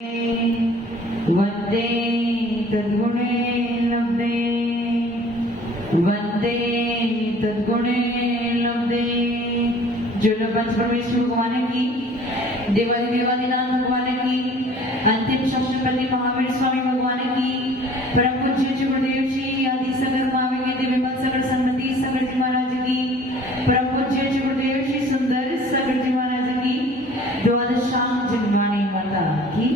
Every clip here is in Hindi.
वंदे तद्गुणे लब्धे वंदे तद्गुणे लब्धे। जो लोग पंच परमेश्वर भगवान की देवादि देवादिनाथ भगवान की अंतिम शक्तिपति महावीर स्वामी भगवान की परम पूज्य गुरुदेव जी आदि सगर मावे के दिव्य मत सगर संगति सगर जी महाराज की परम पूज्य गुरुदेव जी सुंदर सगर जी महाराज की द्वादशाम जिनवाणी माता की।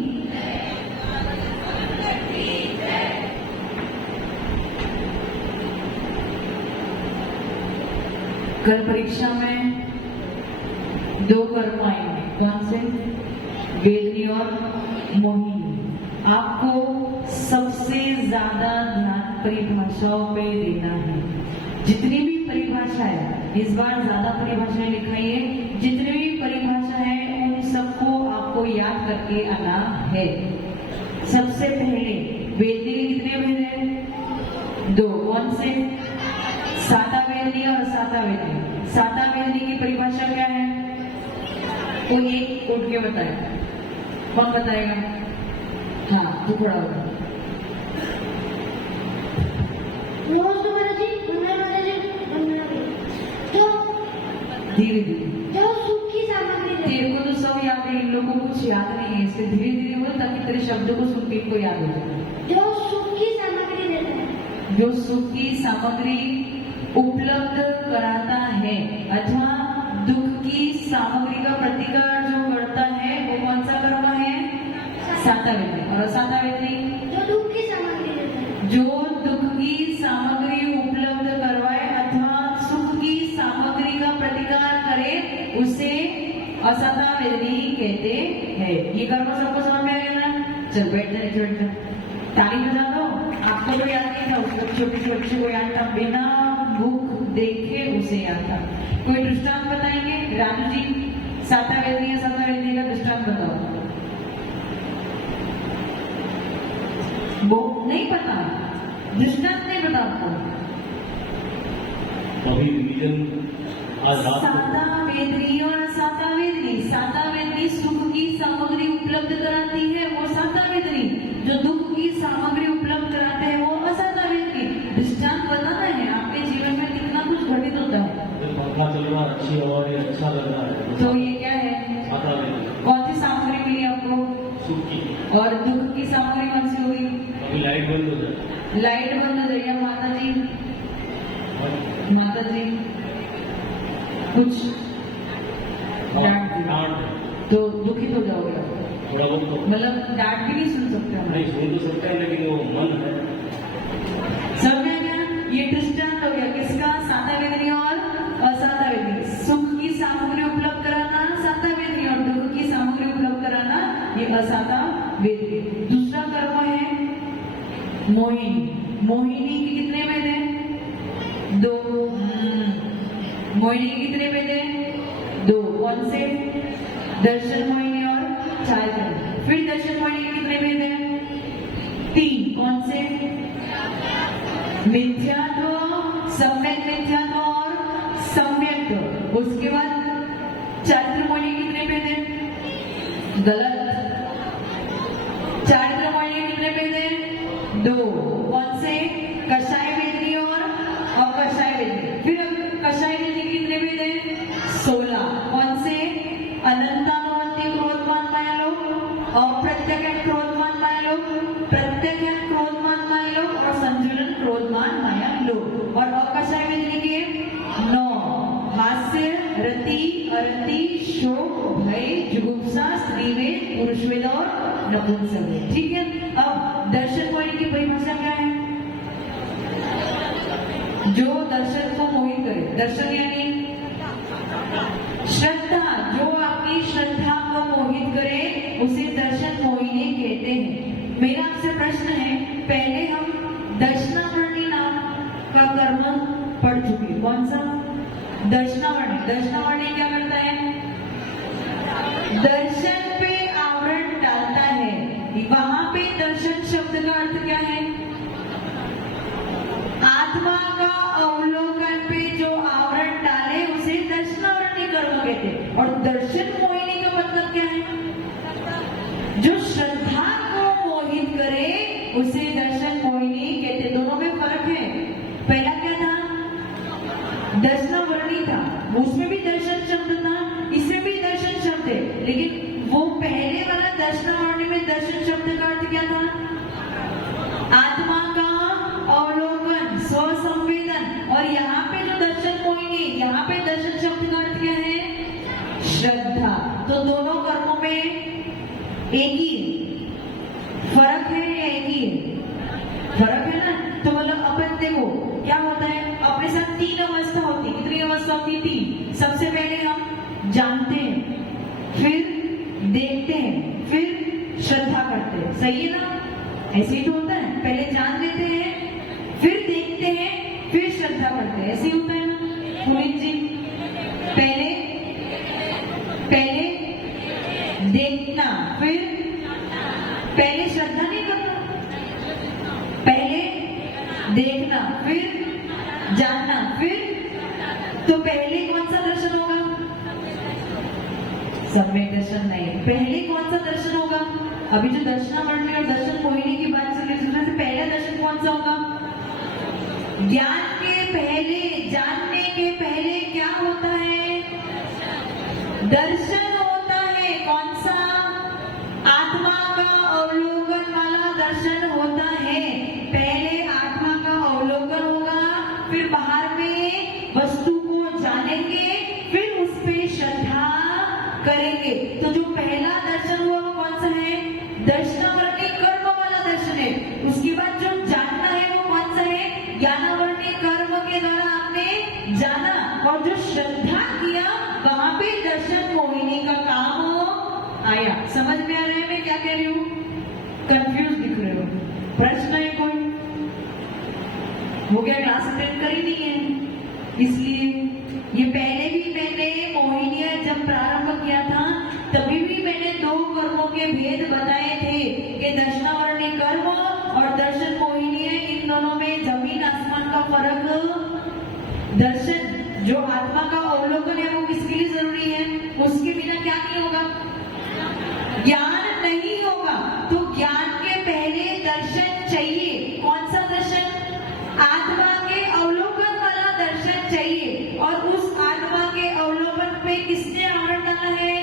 कल परीक्षा में दो कर्म आएंगे, कौन से? वेदनी और मोहिनी। आपको सबसे ज्यादा ध्यान परिभाषाओं पे देना है। जितनी भी परिभाषा है, इस बार ज्यादा परिभाषाएं लिखाइए। जितनी भी परिभाषा है उन सबको आपको याद करके आना है। सबसे पहले वेदनी के कितने भेद हैं? दो। कौन से? साता वेदनी और असाता वेदनी। साता वेदनी की परिभाषा क्या है? कोई एक उठ के बताए। कौन बताएगा? हाँ, तू खड़ा होगा। धीरे धीरे जो सुख की सामग्री है। तेरे को तो सब याद है, इन लोगों को कुछ याद नहीं है, इसलिए धीरे धीरे बोल ताकि तेरे शब्दों को सुन के इनको याद हो जाए। जो सुख की सामग्री देता है। जो सुख की सामग्री उपलब्ध कराता है अथवा दुख की सामग्री का प्रतिकार जो करता है वो कौन सा कर्म है? साता वेदनी। और असाता वेदनी जो दुख की सामग्री देता है। जो दुख की सामग्री उपलब्ध करवाए अथवा सुख की सामग्री का प्रतिकार करे उसे असाता वेदनी कहते हैं। ये कर्म सबको समझ में आएगा ना? चल बैठ जाए, बैठ जा। ताली बजा दो। आपको तो याद नहीं था, उसको छोटे से बच्चे को याद था, बिना बुक देखे उसे याद था। कोई दृष्टांत बताएंगे? राजू जी, साता वेदनी असाता वेदनी का दृष्टांत बताओ। वो नहीं पता, दृष्टांत नहीं पता आपको। अभी रिवीजन आज रात साता वेदनी और असाता वेदनी। साता वेदनी सुख की सामग्री उपलब्ध कराती है, वो साता वेदनी। जो दुख की सामग्री उपलब्ध कराते हैं वो असाता वेदनी। दृष्टांत बताना है, आपके जीवन में कितना कुछ घटित होता है। पंखा चल रहा है, अच्छी हवा है, अच्छा लग रहा है, तो ये क्या है? साता वेदनी। कौन सी सामग्री मिली आपको? सुख की। और दुख की सामग्री कौन सी होगी? अभी लाइट बंद हो जाए। लाइट बंद हो जाएगी। माता जी, माता जी कुछ डांट तो दुखित हो जाओगे आप। थोड़ा बहुत तो मतलब डांट भी नहीं सुन सकते हम। नहीं सुन तो सकते हैं, लेकिन वो मन है। समझ में गया? ये दृष्टांत हो गया किसका? साता वेदनी और असाता वेदनी। सुख की सामग्री उपलब्ध कराना साता वेदनी और दुख की सामग्री उपलब्ध कराना ये असाता वेदनी। दूसरा कर्म है मोहिनी। मोहिनी के कितने वेद हैं? दो। मोहिनी के कितने वेद हैं? दो। कौन से? दर्शन मोहिनी और छायाचित्र। फिर दर्शन मोहिनी के कितने वेद हैं? तीन। कौन से? मिथ्यात्व, सम्यक मिथ्यात्व और सम्यक्त्व। उसके बाद चारित्र मोहिनी के कितने वेद हैं? गलत। चारित्र मोहिनी के कितने वेद हैं? दो। कौन से? कषाय वेदनी और अकषाय वेदनी। फिर कषाय वेदनी के कितने वेद हैं? 16। कौन से? अनंतानुवर्ती क्रोधमान माया लोक, अप्रत्यक्ष क्रोधमान माया लोक, प्रत्यक्ष क्रोधमान माया लोक और संजुलन क्रोधमान माया लोक। और अकषाय वेदनी के 9। हास्य, रति, अरति, शोक, भय, जुगुप्सा, स्त्रीवेद, पुरुषवेद और नपुंसकवेद। ठीक है। अब दर्शन मोहिनी की परिभाषा क्या है? जो दर्शन को मोहित करे। दर्शन यानी श्रद्धा, जो आपकी श्रद्धा को मोहित करे उसे दर्शन मोहिनी कहते हैं। मेरा आपसे प्रश्न है, पहले हम दर्शनावर्णी नाम का कर्म पढ़ चुके। कौन सा? दर्शनावर्णी। दर्शनावर्णी क्या करता है? दर्शन पे आवरण डालता है। वहां पे दर्शन शब्द का अर्थ क्या है? आत्मा का अवलोकन पे जो आवरण डाले उसे दर्शनावर्णी कर्म कहते हैं। और दर्शन मोहिनी का मतलब क्या है? जो श्रद्धा उसे दर्शन मोहिनी कहते। दोनों में फर्क है। पहला क्या था? दर्शनावरणी था, उसमें भी दर्शन शब्द था, इसमें भी दर्शन शब्द है। लेकिन वो पहले वाला दर्शनावरणी में दर्शन शब्द का अर्थ क्या था? आत्मा का अवलोकन, स्वसंवेदन। और यहाँ पे जो दर्शन मोहिनी, यहाँ पे दर्शन शब्द का अर्थ क्या है? श्रद्धा। तो दोनों कर्मों में एक ही फर्क है या एक ही है? फर्क है ना। तो मतलब अपन देखो क्या होता है, अपने साथ तीन अवस्था होती है। कितनी अवस्था होती है? तीन। सबसे पहले हम जानते हैं, फिर देखते हैं, फिर श्रद्धा करते हैं। सही है ना? ऐसे ही तो होता है। पहले जान लेते हैं, फिर देखते हैं, फिर श्रद्धा करते हैं। ऐसे ही होता है ना पुनीत जी? पहले देखना, फिर पहले श्रद्धा नहीं करना, पहले देखना, फिर जानना, फिर तो पहले कौन सा दर्शन होगा? सम्यक दर्शन नहीं। पहले कौन सा दर्शन होगा? अभी जो दर्शनावरणी और दर्शन मोहिनी की बात चल रही है, उसमें से पहला दर्शन कौन सा होगा? ज्ञान के पहले, जानने के पहले क्या होता है? दर्शन होता है। कौन सा? आत्मा का अवलोकन वाला दर्शन होता है। पहले आत्मा का अवलोकन होगा, फिर बाहर में वस्तु को जानेंगे, फिर उस पे श्रद्धा करेंगे। तो जो पहला दर्शन हुआ वो कौन सा है? दर्शनावरणी कर्म वाला दर्शन है। उसके बाद जो जानना है वो कौन सा है? ज्ञानावरणी कर्म के द्वारा आपने जाना, और जो श्रद्धा किया वहां पे दर्शन मोहिनी का काम आया। समझ में आ रहा है मैं क्या कह रही हूँ? कंफ्यूज दिख रहे हो? प्रश्न है कोई? वो क्या क्लास अटेंड करी नहीं है इसलिए? ये पहले भी मैंने मोहिनी जब प्रारंभ किया था तभी भी मैंने दो कर्मों के भेद बताए थे कि दर्शनावरणी कर्म और दर्शन मोहिनी है। इन दोनों में जमीन आसमान का फर्क। दर्शन जो आत्मा का अवलोकन है वो किसके लिए जरूरी है? उसके बिना क्या नहीं होगा? ज्ञान नहीं होगा। तो ज्ञान के पहले दर्शन चाहिए। कौन सा दर्शन? आत्मा के अवलोकन वाला दर्शन चाहिए। और उस आत्मा के अवलोकन पे किसने आवरण डाला है?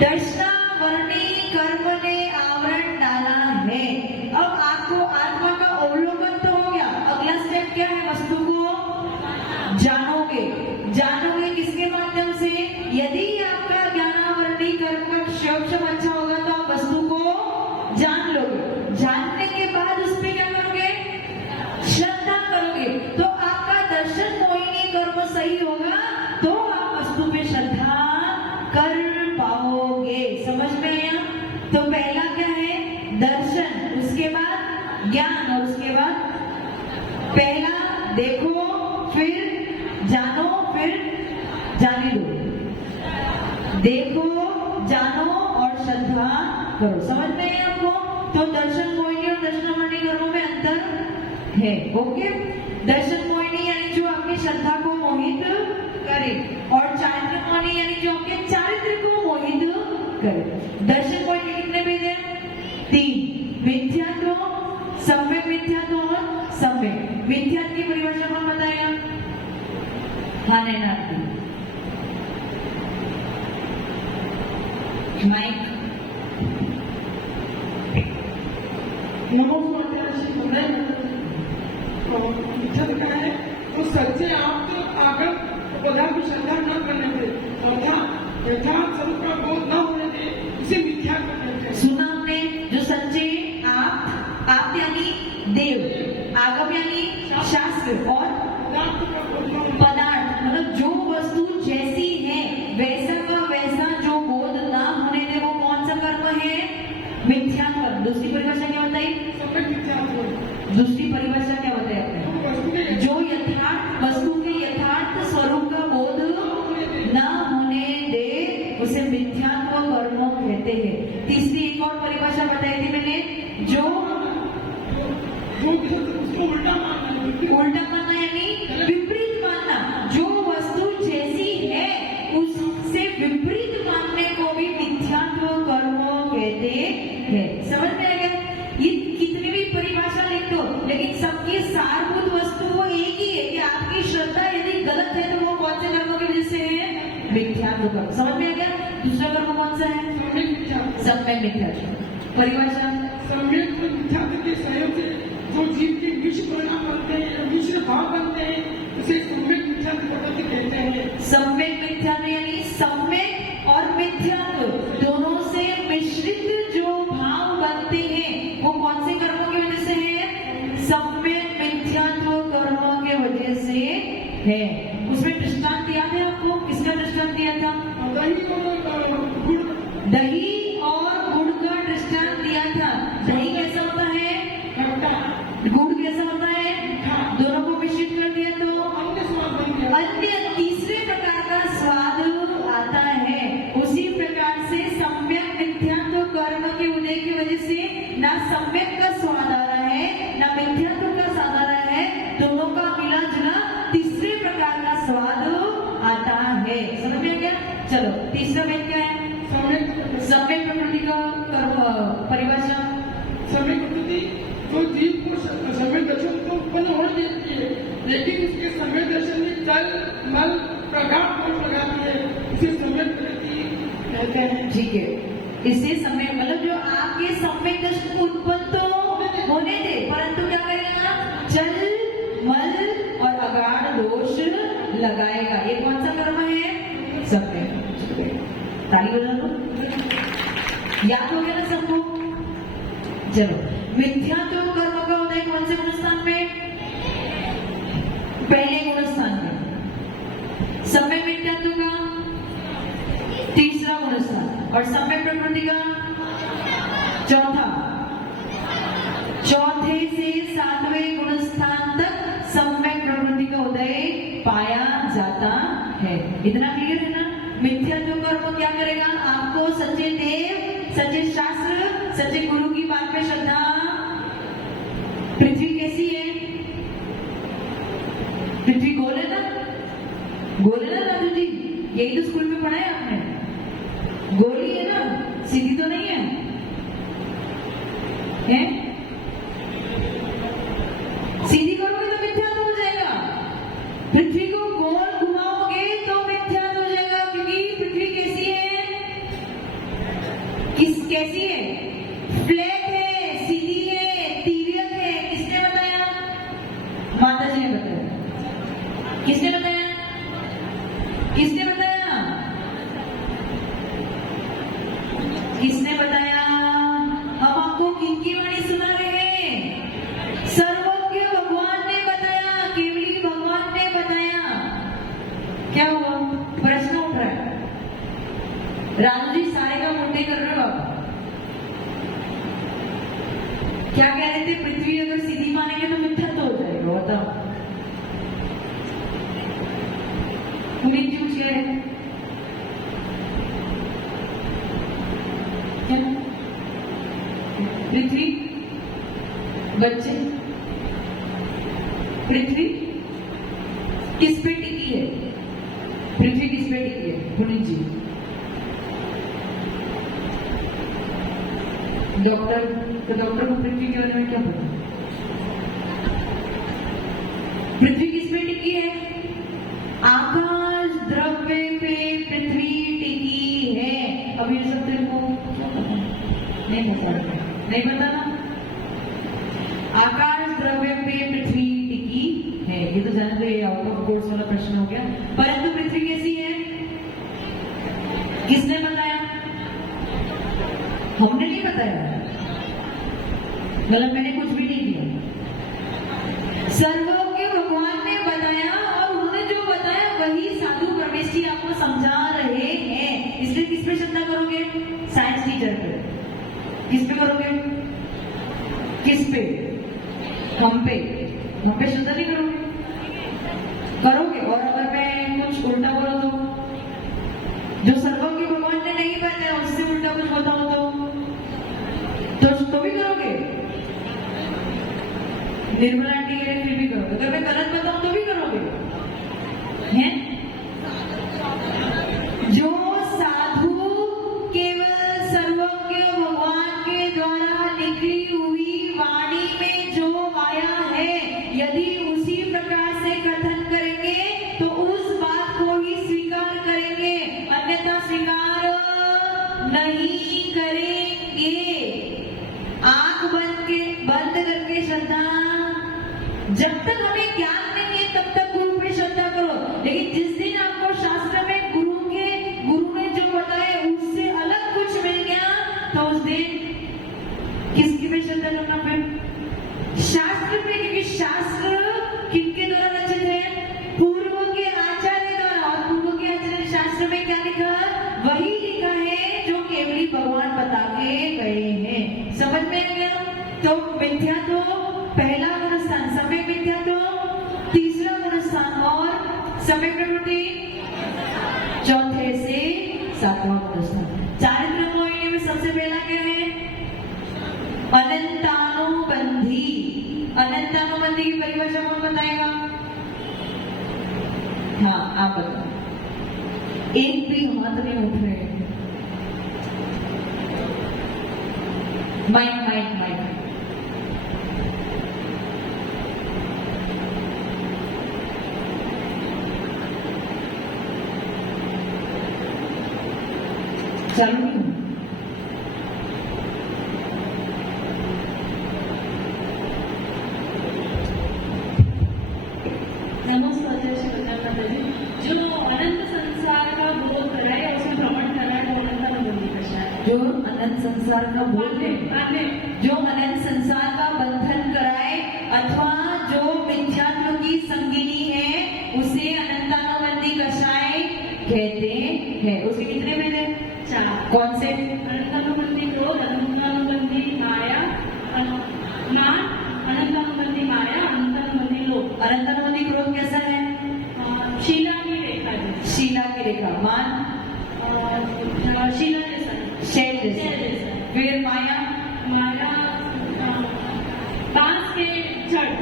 दर्शनावरणी कर्म ने आवरण डाला है। अब आपको आत्मा का अवलोकन तो हो गया, अगला स्टेप क्या है? वस्तु को जानोगे। जानोगे किसके माध्यम से? यदि आपका ज्ञानावरणी कर्म का क्षोभ अच्छा होगा तो आप वस्तु को जान लोगे। जानने के बाद उस पर क्या करोगे? श्रद्धा करोगे। तो आपका दर्शन मोहिनी कर्म सही होगा तो आप वस्तु पे श्रद्धा कर पाओगे। समझ में आया? तो पहला क्या है? दर्शन, उसके बाद ज्ञान, और उसके बाद पहला देखो, फिर जानो, फिर जाने दो। देखो, जानो और श्रद्धा करो। समझ में है आपको? तो दर्शन मोहिनी और दर्शनावरणी कर्मों में अंतर है। ओके? दर्शन मोहिनी यानी जो आपकी श्रद्धा को मोहित करे, और चारित्र मोहिनी यानी जो आपके चारित्र को मोहित करे। दर्शन मोहिनी कितने भेद है? तीन। मिथ्यात्व, सम्यक मिथ्यात्व और सम्यक। मिथ्यात्व की परिभाषा कौन बताएगा? हाँ नैना माइक। तो सच्चे आप तो आकर पदार्थ की श्रद्धा न करने थे, अर्थात यथार्थ स्वरूप का बोध न होने थे, इसे मिथ्या करने थे। सुना आपने? जो सच्चे आप यानी देव, आगम यानी शास्त्र, और पदार्थ मतलब जो वस्तु जैसी है वैसा का वैसा जो बोध ना होने दे वो कौन सा कर्म है? मिथ्यात्व। दूसरी परिभाषा क्या बताई? दूसरी परिभाषा क्या बताई आपने? जो यथार्थ वस्तु के यथार्थ स्वरूप का बोध न होने दे उसे मिथ्यात्व कर्म कहते हैं। तीसरी एक और परिभाषा बताई थी मैंने, जो उल्टा मानना यानी विपरीत मानना। जो वस्तु जैसी है उससे विपरीत मानने को भी मिथ्यात्व कर्म कहते हैं। समझ में आ गया? ये कितने भी कर्म। समझ में आ गया? दूसरा कर्म कौन सा है? सम्यक मिथ्यात्व। सम्यक मिथ्यात्व। परिभाषा सम्यक मिथ्यात्व के सहयोग से जो जीव के मिश्र परिणाम बनते हैं, मिश्र भाव बनते हैं, उसे सम्यक मिथ्यात्व पद्धति कहते हैं। सम्यक मिथ्यात्व यानी सम्यक और मिथ्यात्व दोनों से मिश्रित जो भाव बनते हैं वो कौन से कर्मों की वजह से है? सम्यक मिथ्यात्व कर्मों के वजह से है। उसमें दृष्टांत दिया था आपको, किसका दृष्टांत दिया था? दही और गुड़ का दृष्टांत दिया था। दही कैसा होता है? गुड़ कैसा होता है? दोनों को मिश्रित कर दिया तो अन्य तीसरे प्रकार का स्वाद आता है। उसी प्रकार से सम्यक मिथ्यात्व कर्म के उदय की वजह से ना सम्यक का स्वाद आ रहा है ना मिथ्यात्व का स्वाद आ रहा है, दोनों का मिला जुला तीसरे प्रकार का स्वाद आता है। समझ में आ गया? चलो तीसरा भेद क्या है? सम्यक प्रकृति का परिभाषा। सम्यक प्रकृति जो जीव को सम्यक दर्शन को उत्पन्न होने देती है, लेकिन उसके सम्यक दर्शन में जल मल प्रभाव को लगाती है, इसे सम्यक प्रकृति कहते हैं। ठीक है, इसे सम्यक मतलब जो आपके सम्यक दर्शन को उत्पन्न तो होने दे, परंतु क्या करेगा? जल मल और अगाढ़ दोष लगाएगा। ये कौन सा कर्म है? सम्यक। ताली बजा दो। याद हो गया ना सबको? चलो, मिथ्यात्व कर्म का उदय कौन से गुणस्थान में? पहले गुणस्थान में। सम्यक मिथ्यात्व का तीसरा गुणस्थान और सम्यक प्रकृति का चौथा। चौथे से सातवें गुणस्थान तक सम्यक प्रकृति का उदय पाया जाता है। इतना क्लियर है ना? मिथ्यात्व कर्म क्या करेगा? आपको सच्चे देव, सच्चे शास्त्र, सच्चे गुरु की बात पे श्रद्धा। पृथ्वी कैसी है? पृथ्वी गोल है ना? गोल है ना राजू जी? यही तो स्कूल में पढ़ा है आपने। गोल ही है ना, सीधी तो नहीं है? हैं? सीधी करोगे तो मिथ्यात्व हो जाएगा। पृथ्वी को गोल घुमाओगे तो मिथ्यात्व हो जाएगा, क्योंकि पृथ्वी कैसी है? कैसी है? फ्लैट है, सीधी है, तिर्यक है। किसने बताया? माता जी ने बताया। किसने बताया? किसने बताया? किसने बताया? हम आपको किनकी वाणी सुना रहे हैं? सर्वज्ञ भगवान ने बताया, केवली भगवान ने बताया। क्या हुआ? प्रश्न उठ रहा है। राजू जी सारे का मुद्दे कर रहे हो आप। क्या कह रहे थे? पृथ्वी अगर सीधी मानेंगे तो मिथ्यात्व हो जाएगा। बताओ। पूरी क्यों है? पृथ्वी बच्चे, पृथ्वी किस पे टिकी है? पृथ्वी किस पे टिकी है? पुनीत जी। डॉक्टर को पृथ्वी के बारे में क्या पता? पृथ्वी किस पे टिकी है? आकाश द्रव्य पे पृथ्वी टिकी है। अब ये सब तेरे को नहीं पता? नहीं पता ना? आकाश द्रव्य पे पृथ्वी टिकी है, ये तो जानते हैं। आउट ऑफ कोर्स वाला प्रश्न हो गया। परंतु पृथ्वी कैसी है? किसने बताया? हमने नहीं बताया, मतलब मैंने कुछ भी नहीं किया। सर्वज्ञ भगवान ने बताया और उन्होंने जो बताया वही साधु प्रवेश जी आपको समझा रहे हैं। इसलिए किस पे श्रद्धा करोगे? साइंस टीचर पे। किस पे करोगे? किस पे? हम पे। हम पे श्रद्धा नहीं करोगे? करोगे। और अगर मैं कुछ उल्टा बोलो तो, जो सर्वज्ञ भगवान ने नहीं बताया उससे उल्टा कुछ बताओ तो भी करोगे? निर्मला आंटी के लिए फिर भी करोगे। अगर मैं गलत बताऊं तो भी करोगे? हैं? जो साधु केवल सर्वज्ञ भगवान के द्वारा निकली हुई वाणी में जो आया है, यदि उसी प्रकार से कथन करेंगे तो उस बात को ही स्वीकार करेंगे, अन्यथा जब तक हमें ज्ञान नहीं है तब तक गुरु पे श्रद्धा करो, लेकिन जिस दिन आपको शास्त्र में गुरु ने जो बताया उससे अलग कुछ मिल गया तो उस दिन किसकी पे श्रद्धा करना? फिर शास्त्र पे, क्योंकि शास्त्र किनके द्वारा रचित है? पूर्व के आचार्य द्वारा। और पूर्व के आचार्य शास्त्र में क्या लिखा? वही लिखा है जो केवली भगवान बता के गए हैं। समझ में आ गया? तो मिथ्या तो पहला गुण स्थान, समय मिथ्या तो तीसरा गुण स्थान, और समय प्रवृत्ति चौथे से सातवां गुण स्थान। चारित्र मोहिनी में सबसे पहला क्या है? अनंतानुबंधी। अनंतानुबंधी की परिभाषा कौन बताएगा? हाँ, आप बताओ। एक भी हाथ नहीं उठ रहे। Mike mike mike. चालू नहीं। नमस्कार जी। जो अनंत संसार का बोध कराए उसमें भ्रमण कराए वो अनंतानुबंधी कशा है। जो अनंत संसार का बोले, जो अनंत संसार का बंधन कराए अथवा जो मिथ्यात्व की संगिनी है उसे अनंतानुबंधी कषाय कहते हैं। उसके कितने भेद हैं? 4। कौन से? अनंतानुबंधी क्रोध, अनंतानुबंधी माया, अनंतानुबंधी माया, अनंतानुबंधी लोभ। अनंतानुबंधी क्रोध कैसा है? शीला की रेखा है। शीला की रेखा। मान शीला जैसा, शेर शेर जैसा। जैसा। फिर माया, माया बांस के जड़,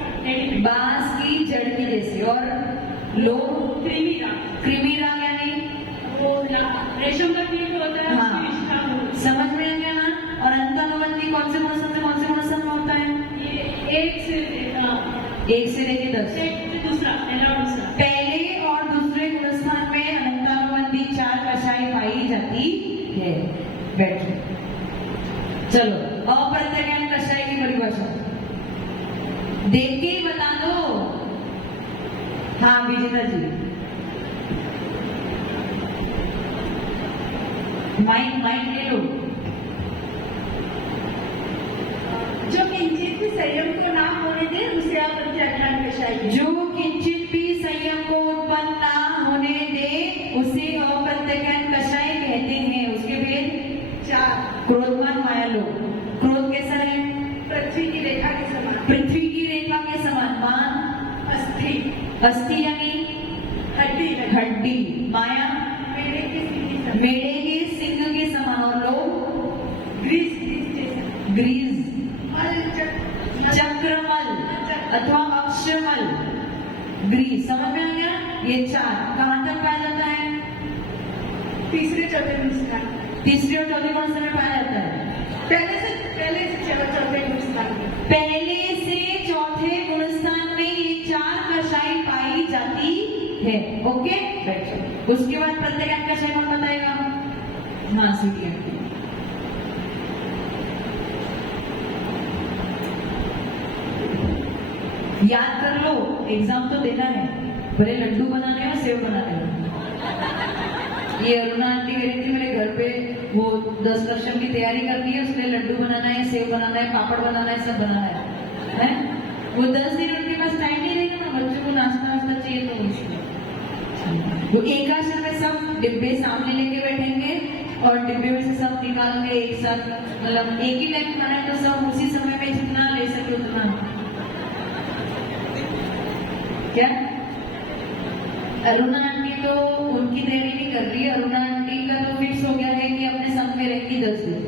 बांस की जड़ की जैसी। और लोभ, कृमि राग। कृमि राग यानी वो रेशम का कीट होता है, हाँ। उसकी विष्ठा होती समझ में आ गया ना? और अनंतानुबंधी कौन से गुण से कौन से गुण में होता है? है। ये एक से लेके 10। दूसरा, पहला और दूसरा। पहले और दूसरे गुण स्थान में अनंतानुबंधी 4 कषाय पाई जाती है। बैठो, चलो अप्रत्यज्ञान कषाय की परिभाषा देख के ही बता दो। हाँ विजेता जी, माइक ले लो। जो किंचित भी संयम को ना होने दे उसे आप प्रत्याख्यान कषाय। जो किंचित भी संयम को उत्पन्न ना होने दे उसे अप्रत्यज्ञान कषाय कहते हैं। उसके भेद 4। क्रोधमान माया लोभ। क्रोध कैसा है? पृथ्वी की रेखा के समान। पृथ्वी की रेखा के समान। मान अस्थि, अस्थि यानी हड्डी, हड्डी। माया मेरे के सिंह के समान। मेढ़े के सिंह के समान। और लोभ ग्रीस जैसा। ग्रीस, मल चक्रमल अथवा अक्षमल। ग्रीस। समझ में आ गया? ये 4 कहाँ तक पाया जाता है? तीसरे चौथे गुणस्थान। तीसरे और चौथे गुण में पाया जाता है। पहले से चौथे गुणस्थान में। पहले से चौथे गुण स्थान में ये 4 कषाय पाई जाती है। ओके, बैठो। उसके बाद प्रत्येक कषाय कौन बताएगा? हाँ सीखिए। याद कर लो, एग्जाम तो देना है, भले लड्डू बनाने हो सेव बनाने हो। ये अरुणा आंटी कह रही थी मेरे घर पे वो 10 लक्षम की तैयारी करनी है, उसने लड्डू बनाना है, सेव बनाना है, पापड़ बनाना है, सब बनाना है? वो 10 दिन उनके पास टाइम नहीं रहेगा ना, बच्चों को नाश्ता वास्ता चाहिए तो मुश्किल। वो एक आसन में सब डिब्बे सामने लेके बैठेंगे और डिब्बे में से सब निकाल के एक साथ, मतलब एक ही टाइम खाना है तो सब उसी समय में जितना ले सके उतना। क्या अरुणा आंटी तो उनकी तैयारी नहीं कर रही है। अरुणा आंटी का तो फिक्स हो गया है कि अपने संग में रहेंगी 10 दिन।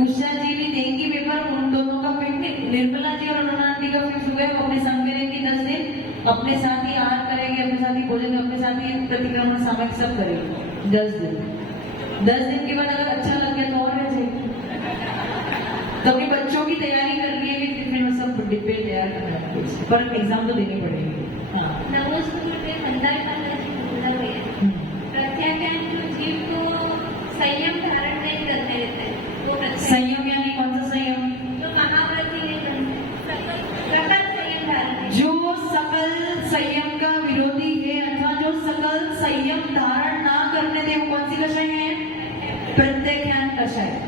उषा जी भी देंगी पेपर, उन दोनों का फिक्स। निर्मला जी और अरुणा आंटी का फिक्स हो गया, वो अपने संग में रहेंगी 10 दिन, अपने साथ ही आहार करेंगे, अपने साथ ही भोजन, अपने साथ ही प्रतिक्रमण सामयिक सब करेंगे 10 दिन। 10 दिन के बाद अगर अच्छा लग गया तो और वैसे तो अपने बच्चों की तैयारी करनी है कि टिफिन में सब डिब्बे तैयार करना है, पर एग्जाम तो देनी पड़ेगी। हाँ नवोस्मृते मंदारकांडाची पूर्ण हुई है। प्रत्याख्यान जो जीव को संयम धारण नहीं करने देते हैं, वो प्रत्याख्यान संयम यानी कौन सा संयम? जो महाव्रती है, प्रकट संयम धारण नहीं। जो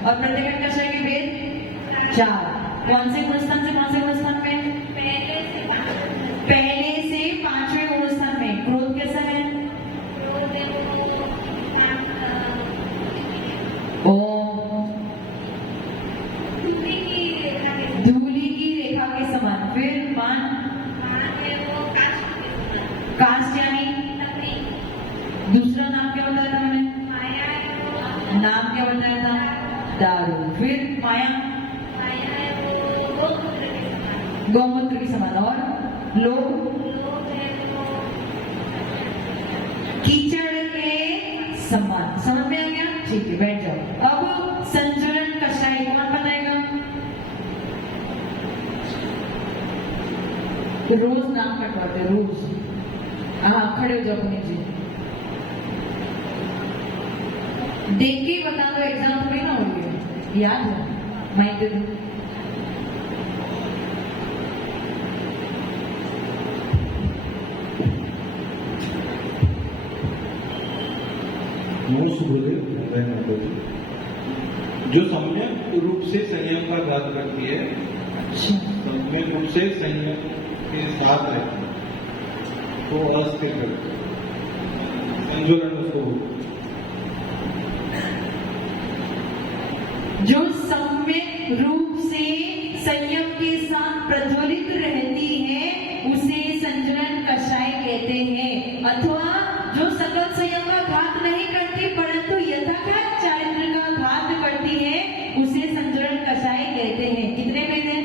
और प्रत्येक कषाय के वेद 4। कौन से गुणस्थान से कौन से गुणस्थान में? पहले से 5वें गुणस्थान में। क्रोध कैसा है? ओम धूली की रेखा के समान। फिर मान कास्ट यानी दूसरा नाम क्या बताया था मैंने? नाम क्या बताया था? दारू। फिर माया गौमूत्र के समान। और लोभ कीचड़ के समान। समझ में आ गया? ठीक है, बैठ जाओ। अब संजुलन कषाय कौन बताएगा? रोज नाम कटवाते रोज। हाँ, खड़े हो जाओ पुनीत जी। देख के ही बता दो, एग्जाम थोड़ी ना हो रही है। याद है? माइक दे दो। जो सम्यक रूप से संयम का घात करती है, सम्यक रूप से संयम के साथ रहती है तो अस्थिर करती है। संजुलन उसको जो सम्यक रूप से संयम के साथ प्रज्वलित रहती है उसे संजुलन कषाय कहते हैं। अथवा जो सकल संयम का घात नहीं करती परंतु यथार्थ चारित्र का घात करती है उसे संजुलन कषाय कहते हैं। कितने भेद हैं?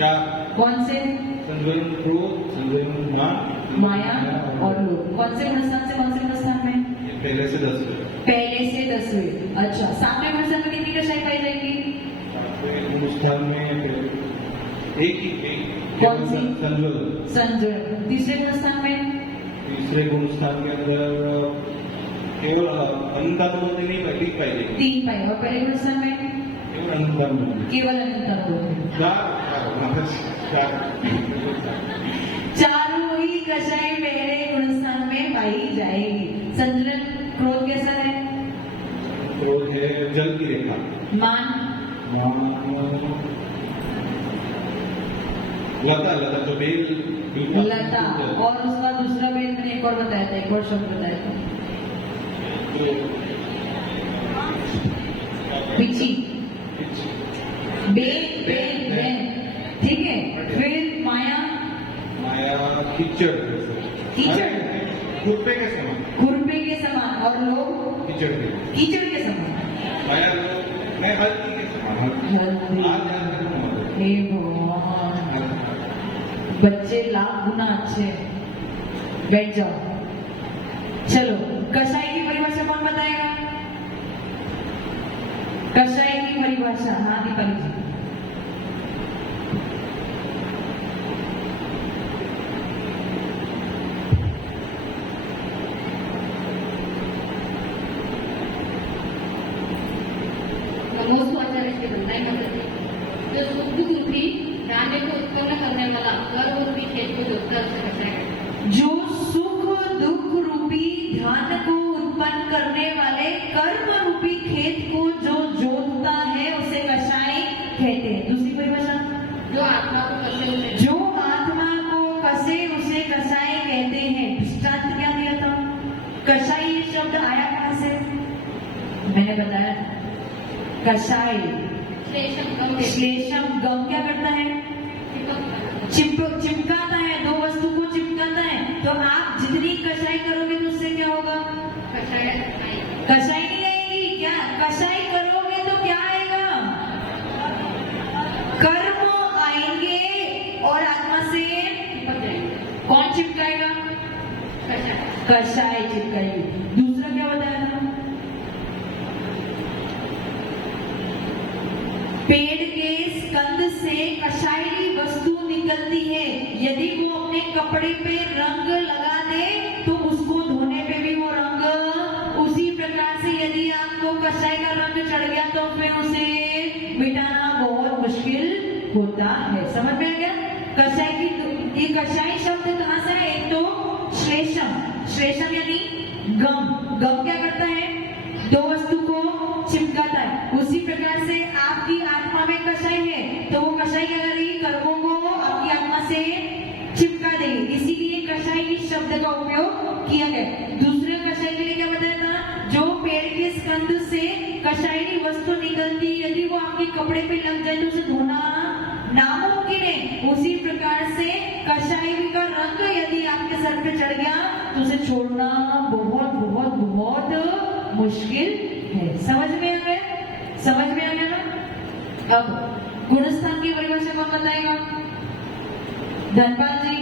4। कौन से? संजुलन क्रोध, संजुलन माया और लोभ। कौन से गुणस्थान से कौन से गुणस्थान में? पहले से 10वें। पहले से 10वें। अच्छा, 7वें गुणस्थान में कितनी कषाय पाई जाएगी? 7वें गुणस्थान में एक ही। कौन सी? संजुलन। संजुलन। तीसरे गुणस्थान में? तीसरे गुणस्थान के अंदर केवल अनंतानुभूति नहीं पाई जाएगी। 3 पाई। और पहले गुणस्थान में? केवल अनंतानुभूति। केवल अनंतानुभूति। 4। चारों ही कषाय पहले गुणस्थान में पाई जाएगी। संजुलन क्रोध कैसा है? क्रोध है जल की रेखा। मान लता जो बेल लता। और उसका दूसरा बेल मैंने एक और बताया था, एक और शब्द बताया था, पिची। बेल। ठीक है। फिर माया कीचड़ खुरपे के समान। और लोग कीचड़ के समान। माया मैं हल्दी के समान। हे भगवान, बच्चे लाख गुना अच्छे। बैठ जाओ। चलो, कषाय की परिभाषा कौन बताएगा? कषाय की परिभाषा। हाँ दीपाली जी। नमोस्वाचार्य बंधाई पद्धति जो शुद्ध रूपी धान्य को उत्पन्न करने वाला गर्भ रूपी खेत को जोतता है उसे कषाय कहते हैं। जो सुख दुख रूपी ध्यान को उत्पन्न करने वाले कर्म रूपी खेत को जो जोतता है उसे कषाय कहते हैं। दूसरी परिभाषा, जो आत्मा को कसे उसे जो आत्मा को कसे उसे कषाय कहते हैं। दृष्टांत क्या दिया था? कषाय ये शब्द आया कहां से? मैंने बताया कषाय श्लेषम गम क्या करता है? चिपकाता है। दो वस्तु को चिपकाता है। तो आप जितनी कषाय करोगे तो उससे क्या होगा? कषाय नहीं आएगी। क्या कषाय करोगे तो क्या आएगा? कर्म आएंगे और आत्मा से कौन चिपकाएगा? कषाय चिपकाएगी। दूसरा क्या बताया था? पेड़ के स्कंद से कषायली वस्तु निकलती है। यदि वो अपने कपड़े पे रंग लगा दे तो उसको धोने पे भी वो रंग उसी प्रकार से यदि आपको कषाय का रंग चढ़ गया तो फिर उसे मिटाना बहुत मुश्किल होता है। समझ में आ गया? कषाय की ये कषाय शब्द कहां से है? एक तो श्लेषम यानी गम क्या करता है? दो वस्तु को चिपकाता है। उसी प्रकार से आपकी आत्मा में कषाय है तो वो कषाय क्या करेगी, कर्मों को आपकी आत्मा से चिपका देगी। इसीलिए कषाय इस शब्द का उपयोग किया गया। दूसरे कषाय के लिए क्या बताया था, जो पेड़ के स्कंद से कषायनी वस्तु निकलती, यदि वो आपके कपड़े पे लग जाए तो उसे धोना नामुमकिन है। उसी प्रकार से कषाय का रंग यदि आपके सर पे चढ़ गया तो उसे छोड़ना बहुत बहुत बहुत मुश्किल है। समझ में आ गया, समझ में आ गया ना। अब गुणस्थान की परिभाषा कौन बताएगा, धनपाल जी।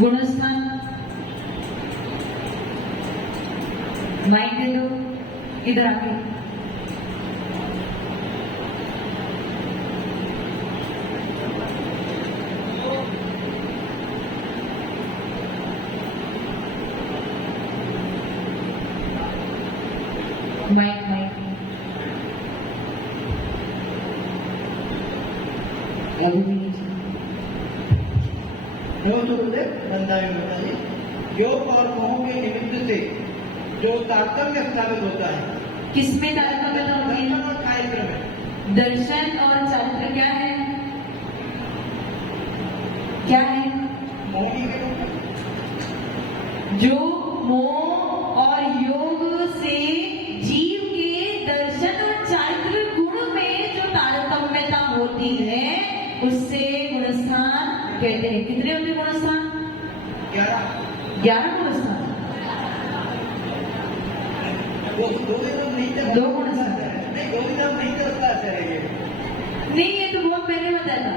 गुणस्थान माइक दे दो, इधर आके। माइक माइक अभी भी नहीं। बंदाई माता जी, योग और मोह के निमित्त से जो तारतम्य स्थापित होता है, किसमें तारतम्य होती है, दर्शन और चारित्र में। दर्शन और चारित्र क्या है, क्या है, मोह के रूप में जो मोह और योग से जीव के दर्शन और चारित्र गुण में जो तारतम्यता होती है उससे गुणस्थान कहते हैं। कितने होते हैं गुणस्थान, 11 गुणस्थान। दो दिन नहीं चल, दो गुणस्थान नहीं, 2 दिन नहीं चलता चलेंगे। नहीं, ये तो बहुत पहले बताया था।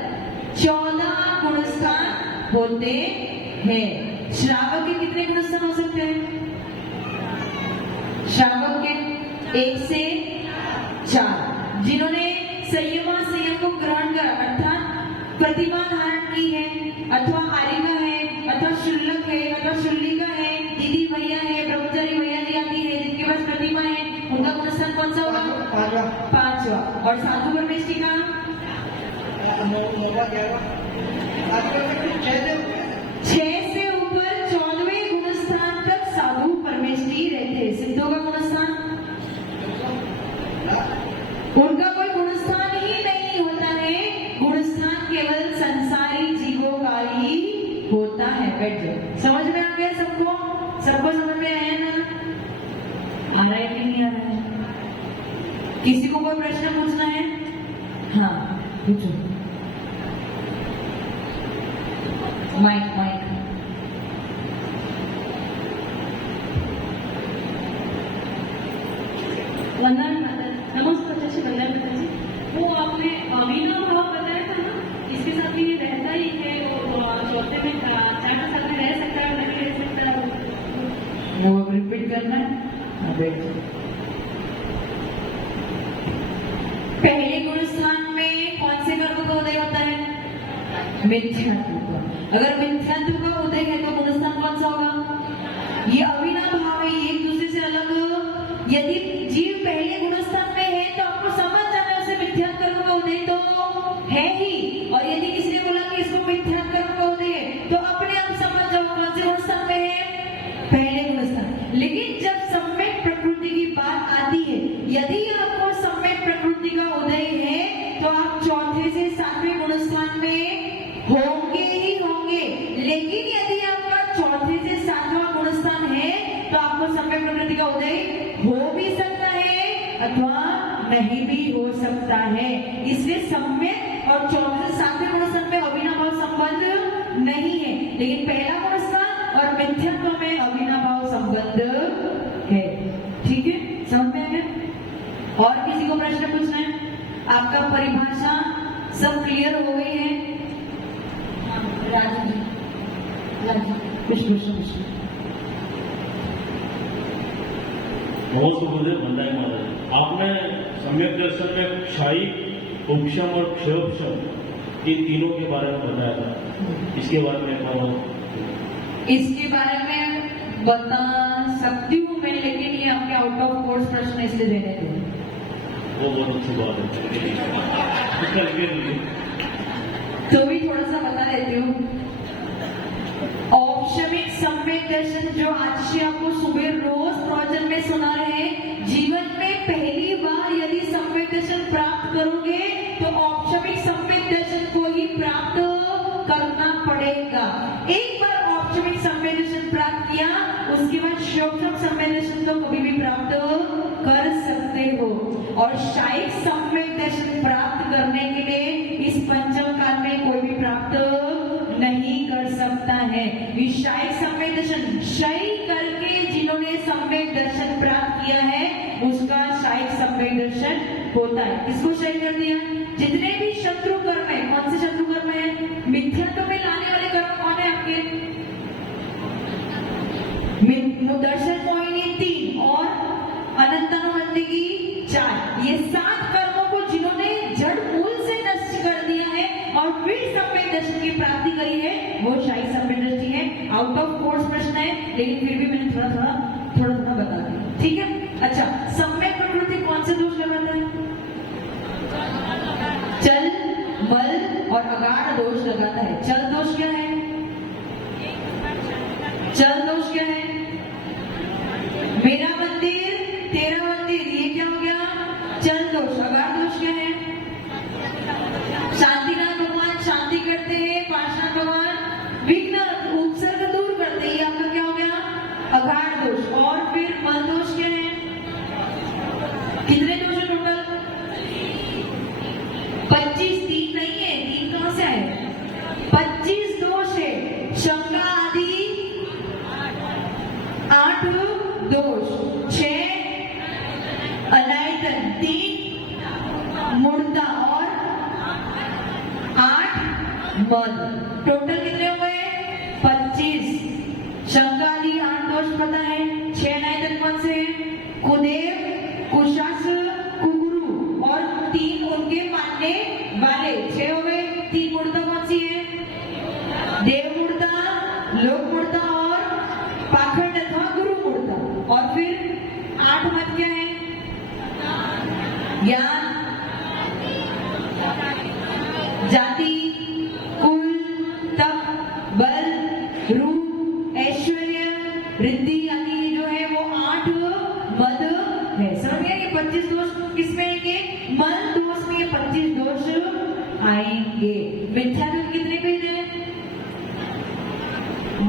14 गुणस्थान होते हैं। श्रावक के कितने गुणस्थान हो सकते हैं, श्रावक के 1 से 4। जिन्होंने संयम को ग्रहण करा, अर्थात प्रतिमा धारण की है, अथवा आरिका है, अथवा शुल्लक है, अथवा शुल्लिका है, दीदी भैया है, ब्रह्मचारी भैया जी आती है, जिनके पास प्रतिमा है, उनका गुणस्थान कौन सा होगा, 5वां। और साधु परमेष्ठी का 6 से ऊपर 14वें गुणस्थान तक साधु परमेष्ठी रहते हैं। सिद्धों का गुणस्थान, उनका कोई गुणस्थान ही नहीं होता है। गुणस्थान केवल संसारी जीवों का ही होता है। बैठ जाओ, समझ में आ गया सबको, सबको समझ में आया ना, आ रहा है कि नहीं आ रहा है। किसी को कोई प्रश्न पूछना है, हाँ पूछो। Mike mike. वंदन माता, नमस्कार जी, वंदन माता जी। वो आपने अविनाव भाव बताया था ना, इसके साथ भी रहता ही है, वो चौथे में 4 के साथ में रह सकता है, नहीं रह सकता। वो रिपीट करना है। पहले गुणस्थान में कौन से कर्म का उदय होता है, मिथ्यात्व का। अगर मिथ्यात्व का उदय है तो गुणस्थान कौन सा होगा, ये अविनाव भाव है, एक दूसरे से अलग। यदि जीव पहले गुणस्थान में है तो आपको समझ जाना है उसे मिथ्यात्व कर्म का उदय तो है ही। और यदि किसी ने बोला कि इसको मिथ्यात्व कर्म का उदय है तो अपने आप समझ जाओ कौन से गुणस्थान में है, पहले गुणस्थान। लेकिन जब सम्यक प्रकृति की बात आती है, यदि आपको सम्यक प्रकृति का उदय है तो आप 4थे से 7वें गुणस्थान में होंगे ही होंगे। लेकिन यदि आपका 4थे से 7वां गुणस्थान है तो आपको सम्यक प्रकृति का उदय हो भी सकता है अथवा नहीं भी हो सकता है। इसलिए सम्यक और 4थे से 7वें गुणस्थान में अविनाभाव संबंध नहीं है, लेकिन पहला गुणस्थान और मिथ्यात्व में अविनाभाव संबंध है। ठीक है, समझ में आया। और किसी को प्रश्न पूछना है, आपका परिभाषा सब क्लियर हो गई है। राजू जी, राजू कुछ प्रश्न नमस्ते गुरुदेव, बंदाई माता जी। आपने सम्यक दर्शन में क्षाई, उपशम और क्षयोपशम ये तीनों के बारे में बताया था, इसके बारे में इसके बारे में बता सकती हूँ मैं, लेकिन ये आपके आउट ऑफ कोर्स प्रश्न इसलिए देने थे। वो बहुत अच्छी बात है, तो भी थोड़ा सा बता देती हूँ। औपशमिक सम्यक दर्शन जो आज से आपको सुबह रोज प्रवचन में सुना रहे हैं, जीवन में करोगे तो औपचारिक सम्यक दर्शन को ही प्राप्त करना पड़ेगा। एक बार औपचारिक सम्यक दर्शन प्राप्त किया, उसके बाद शोभम सम्यक दर्शन तो कभी भी प्राप्त कर सकते हो। और शायिक सम्यक दर्शन प्राप्त करने के लिए इस पंचम काल में कोई भी प्राप्त नहीं कर सकता है। शायिक सम्यक दर्शन क्षय करके जिन्होंने सम्यक दर्शन प्राप्त किया है उसका शायिक सम्यक दर्शन होता है। किसको क्षय कर दिया? जितने भी शत्रु कर्म है, कौन से शत्रु कर्म है? मिथ्यात्व में लाने वाले कर्म कौन है आपके? दर्शन मोहिनी 3 और अनंतानुबंधिकी 4, ये 7 कर्मों को जिन्होंने जड़ मूल से नष्ट कर दिया है और फिर सम्यक दर्शन की प्राप्ति करी है, वो शाही सम्यक दृष्टि है। आउट ऑफ कोर्स प्रश्न है, लेकिन फिर भी मैंने थोड़ा थोड़ा बता दिया, ठीक है। अच्छा, सम्यक प्रवृत्ति कौन से दोष लगाता है? चल, बल और अगाढ़ दोष लगाता है। चल दोष क्या है? चल दोष क्या है? मेरा मंदिर तेरा मंदिर, ये क्या हो गया? चल दोष। अगाढ़ दोष क्या है? शांतिनाथ भगवान शांति करते हैं, पार्षद भगवान विघ्न उपसर्ग दूर करते हैं, ये आपका क्या हो गया? अगाढ़ दोष। और फिर मल दोष क्या है? कितने दोष है टोटल? 25। 3 नहीं है, 3 कहां से आए? 25 दोष है। शंका आदि 8 दोष, 6 अनायतन, 3 मूर्ता और 8 मद। टोटल कितने हुए? 25। शंका आदि 8 दोष पता है। 6 अनायतन कौन से हैं? कुदेव, कुशास, कुगुरु और 3 उनके मानने वाले, 6 हो गए। 3 मूर्ता कौन सी है? देव मूर्ता, लोक मूर्ता और पाखंड अथवा गुरु मूर्ता। और फिर 8 मत क्या है? ज्ञान, जाति, कुल, तप, बल, रूप, ऐश्वर्य, रिद्धि आदि जो है वो 8 मद है। समझ गया? ये 25 दोष किसमें आएंगे? मल दोष में 25 दोष आएंगे। मिथ्यात्व कितने भेद है?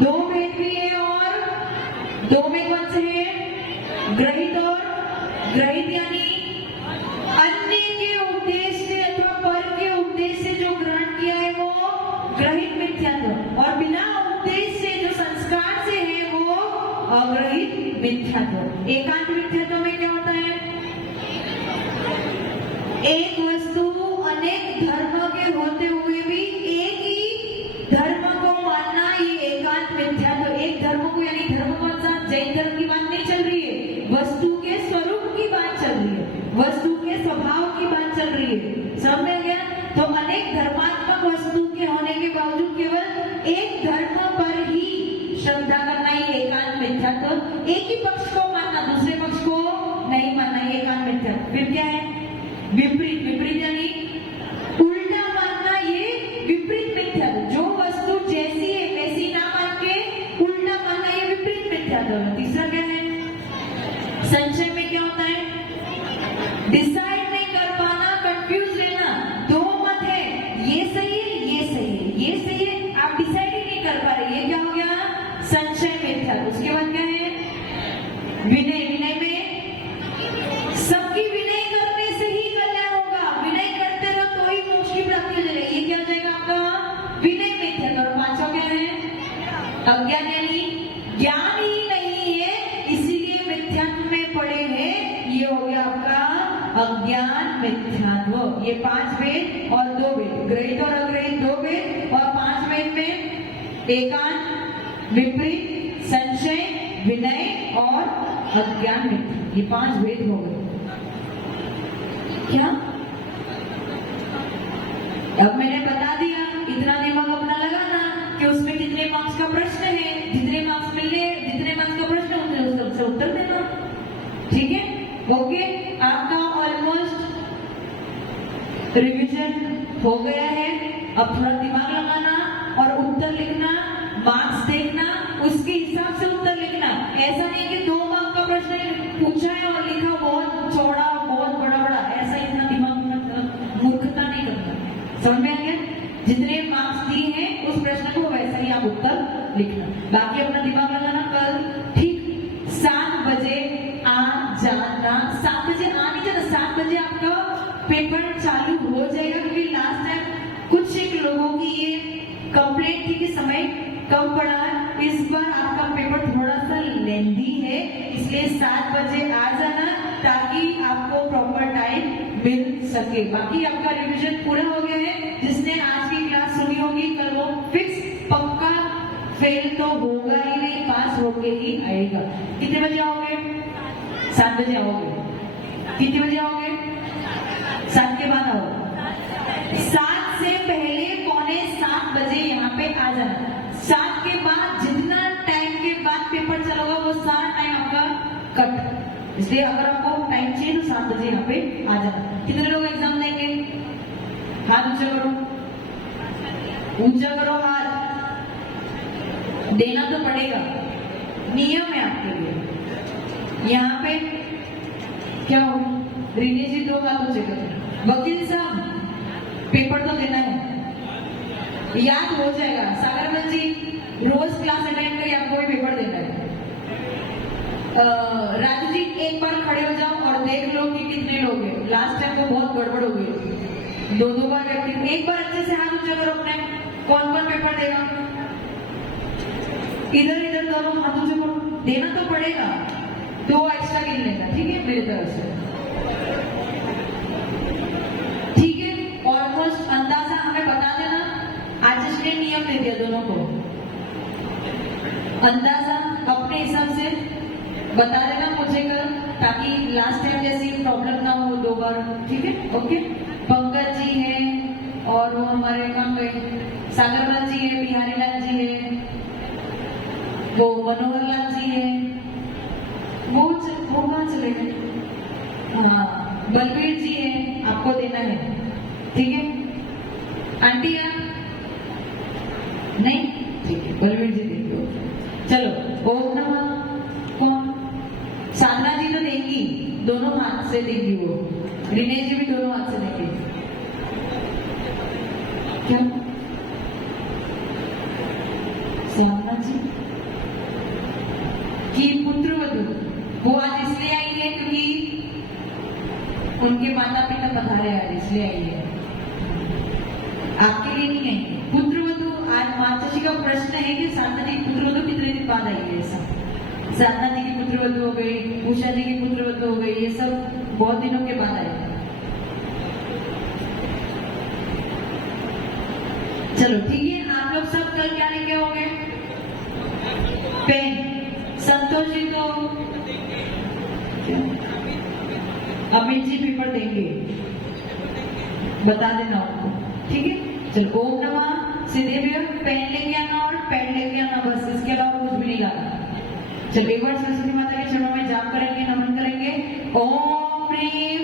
2 भेद भी है। और 2 में कौन से है? ग्रहित और ग्रहित यानी अन्य के उपदेश से अथवा पर के उपदेश से जो ग्रहण किया है वो ग्रहित मिथ्यात्व, और बिना उपदेश से जो संस्कार से है वो अग्रहित मिथ्यात्व। एकांत मिथ्यात्व में क्या होता है? एक वस्तु अनेक धर्म के होते हुए भी एक ही धर्म को मानना, ये एकांत मिथ्यात्व। एक धर्म को यानी धर्म कौन सा? जैन धर्म की बात नहीं चल रही है, वस्तु के स्वरूप की बात चल रही है, वस्तु के स्वभाव की बात चल रही है। समझ में गया? तो अनेक धर्मात्मक वस्तु के होने के बावजूद केवल एक धर्म पर ही श्रद्धा करना ही एकांत मिथ्यात्व। एक ही पक्ष को मानना, दूसरे पक्ष को नहीं मानना, ये एकांत मिथ्यात्व। फिर क्या है? विपरीत। विपरीत यानी उल्टा मानना, ये विपरीत मिथ्यात्व। जो वस्तु जैसी है वैसी ना मान के उल्टा मानना, ये विपरीत मिथ्यात्व। तीसरा क्या है? संशय में क्या होता है? डिसाइड नहीं कर पाना, कंफ्यूज रहना। 2 मत है, ये सही है, ये सही है, ये सही है, आप डिसाइड ही नहीं कर पा रहे, ये क्या हो गया? संशय मिथ्यात्व। उसके बाद क्या है? विनय। विनय में सबकी विनय करने से ही कल्याण होगा, विनय करते रहो तो ही मोक्ष की प्राप्ति हो जाएगी, ये क्या हो जाएगा आपका? विनय मिथ्यात्व। और 5वां क्या है? अज्ञान यानी ज्ञान ही नहीं है इसीलिए मिथ्यात्व में पड़े हैं, ये हो गया आपका अज्ञान मिथ्यात्व। ये 5 वेद और 2 वेद, ग्रहित और अग्रहित 2 वेद, और 5 वेद में एकांत, विपरीत, संशय, विनय और अज्ञान मिथ्यात्व, ये 5 वेद हो गए। क्या? अब मैंने बता दिया, इतना दिमाग अपना लगाना कि उसमें कितने मार्क्स का प्रश्न है, जितने मार्क्स मिलने, जितने मार्क्स का प्रश्न है उससे उत्तर देना, ठीक है? ओके, आपका ऑलमोस्ट रिवीजन हो गया है। अब थोड़ा दिमाग लगाना और उत्तर लिखना, मार्क्स देखना, उसके हिसाब से उत्तर लिखना। ऐसा नहीं कि 2 मार्क्स का प्रश्न पूछा है और लिखा बहुत चौड़ा, बहुत बड़ा, ऐसा इतना दिमाग समझ में आ गया? जितने मार्क्स दिए हैं उस प्रश्न को वैसा ही आप उत्तर लिखना, बाकी अपना दिमाग लगाना। कल ठीक 7 बजे आ जाना। 7 बजे आ नहीं जाना, 7 बजे आपका पेपर चालू हो जाएगा, क्योंकि लास्ट टाइम कुछ एक लोगों की ये कंप्लेंट थी कि समय कम पड़ा। इस बार आपका पेपर थोड़ा सा लेंदी है, इसलिए 7 बजे आ जाना ताकि आपको प्रॉपर टाइम मिल सके। बाकी आपका रिवीजन पूरा हो गया है। जिसने आज की क्लास सुनी होगी कल वो फिक्स पक्का फेल तो होगा ही नहीं, पास होके ही आएगा। कितने बजे आओगे? 7 बजे आओगे। कितने बजे आओगे? 7 के बाद आओ। 7 से पहले 6:45 बजे यहाँ पे आ जाना। 7 के बाद जितना टाइम के बाद पेपर चलेगा वो सारा टाइम आपका कट, इसलिए अगर आपको टाइम चाहिए तो 7 बजे यहाँ पे आ जाना। कितने लोग एग्जाम देंगे? हाथ ऊंचा करो, ऊंचा करो हाथ। देना तो पड़ेगा, नियम है आपके लिए। यहाँ पे क्या हो? रिनी जी 2 हाथ ऊंचे करो। वकील साहब पेपर तो देना है, याद हो जाएगा। सागरमल जी रोज क्लास अटेंड करिए, आपको भी पेपर देना है। राजू जी एक बार खड़े हो जाओ और देख लो कि कितने लोग हैं। लास्ट टाइम वो बहुत गड़बड़ हो गई, 2 बार व्यक्ति। एक बार अच्छे से हाथ ऊंचा करो अपने, कौन कौन पेपर देगा? इधर इधर दोनों हाथ ऊंचे करो। देना तो पड़ेगा, 2 एक्स्ट्रा गिन लेगा, ठीक है मेरी तरफ से, ठीक है। ऑलमोस्ट अंदाजा हमें बता देना। आज ने नियम दे दिया दोनों को, अंदाजा अपने हिसाब से बता देना मुझे कल, ताकि लास्ट टाइम जैसी प्रॉब्लम ना हो 2 बार, ठीक है? ओके। पंकज जी हैं और वो हमारे काम गए, सागरलाल जी है, बिहारी लाल जी है, वो मनोहर लाल जी है, वो कहाँ चले गए? हाँ बलबीर जी है, आपको देना है, ठीक है। आंटी आप नहीं, ठीक है बलबीर जी देंगे। चलो ओम नमः कौन? साधना जी तो देंगी, दोनों हाथ से देंगी वो। रिने जी भी दोनों हाथ से देंगे। क्या साधना जी की पुत्रवधू वो आज इसलिए आई है क्योंकि उनके माता पिता पधारे आज, इसलिए आई है, आपके लिए नहीं आई। पुत्रवधू आज माता जी का प्रश्न है कि साधना जी की पुत्रवधू कितने दिन बाद आई है? ऐसा साधना जी की पुत्रवधू हो गई, उषा जी की पुत्रवधू हो गई, ये सब बहुत दिनों के बाद आए। चलो ठीक है, आप लोग सब कल क्या लेके आओगे? पेन। संतोष जी तो अमित जी पेपर देंगे, बता देना उनको, ठीक है? चलो ओम नमः सीधे भी पेन लेके आना और पेन लेके आना, बस इसके अलावा कुछ भी नहीं लाना। चलो एक बार सरस्वती माता के चरणों में जाप करेंगे, नमन करेंगे। ओम प्रेम